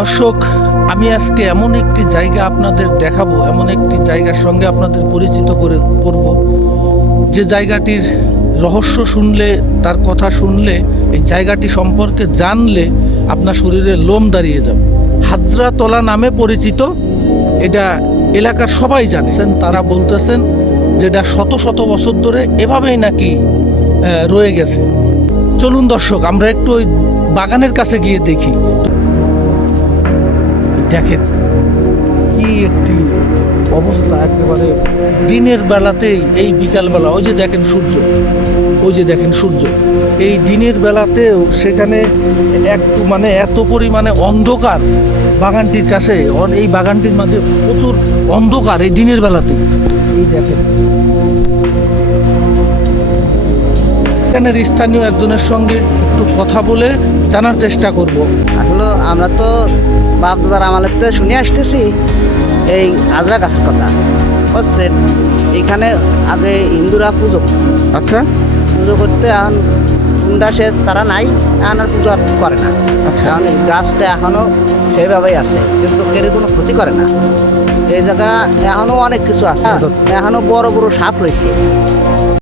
দর্শক, আমি আজকে এমন একটি জায়গা আপনাদের দেখাবো, এমন একটি জায়গার সঙ্গে আপনাদের পরিচিত করব, যে জায়গাটির রহস্য শুনলে, তার কথা শুনলে, এই জায়গাটি সম্পর্কে জানলে আপনার শরীরে লোম দাঁড়িয়ে যাবে। হাজরাতলা নামে পরিচিত, এটা এলাকার সবাই জানেন। তারা বলতেছেন যেটা শত শত বছর ধরে এভাবেই নাকি রয়ে গেছে। চলুন দর্শক, আমরা একটু ওই বাগানের কাছে গিয়ে দেখি। দেখেন কি একটি অবস্থা, একেবারে দিনের বেলাতেই, এই বিকালবেলা, ওই যে দেখেন সূর্য, ওই যে দেখেন সূর্য, এই দিনের বেলাতেও সেখানে একটু এত পরিমাণে অন্ধকার বাগানটির কাছে। এই বাগানটির মাঝে প্রচুর অন্ধকার এই দিনের বেলাতে। এই দেখেন এখানের স্থানীয় একজনের সঙ্গে একটু কথা বলে জানার চেষ্টা করব। আসলে আমরা তো বাপ দাদার আমলের তো শুনে আসতেছি এই আজরা গাছের কথা বুঝছেন। এখানে আগে হিন্দুরা পুজো, আচ্ছা, পুজো করতে এখন সে তারা নাই, এখন আর পুজো আর করে না। আচ্ছা। এখন এই গাছটা এখনও সেইভাবেই আছে, কিন্তু কেউ কোনো ক্ষতি করে না। এই জায়গা এখনও অনেক কিছু আছে, এখনও বড় বড় সাপ রয়েছে।